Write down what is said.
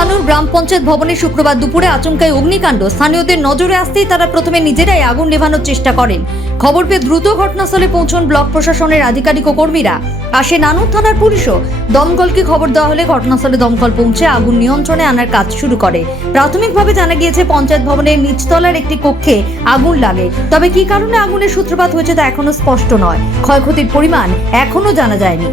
নানুর গ্রাম পঞ্চায়েত ভবনে শুক্রবার দুপুরে আচমকাই অগ্নিকাণ্ড। স্থানীয়দের নজরে আসতেই তারা প্রথমে নিজেরাই আগুন নেভানোর চেষ্টা করেন। খবর পেয়ে দ্রুত ঘটনাস্থলে পৌঁছন ব্লক প্রশাসনের আধিকারিক ও কর্মীরা। আসে নানুর থানার পুলিশও। দমকলকে খবর দেওয়া হলে ঘটনাস্থলে দমকল পৌঁছে আগুন নিয়ন্ত্রণে আনার কাজ শুরু করে। প্রাথমিকভাবে জানা গিয়েছে পঞ্চায়েত ভবনের নিচতলার একটি কক্ষে আগুন লাগে। তবে কী কারণে আগুনের সূত্রপাত হয়েছে তা এখনো স্পষ্ট নয়। ক্ষয়ক্ষতির পরিমাণ এখনো জানা যায়নি।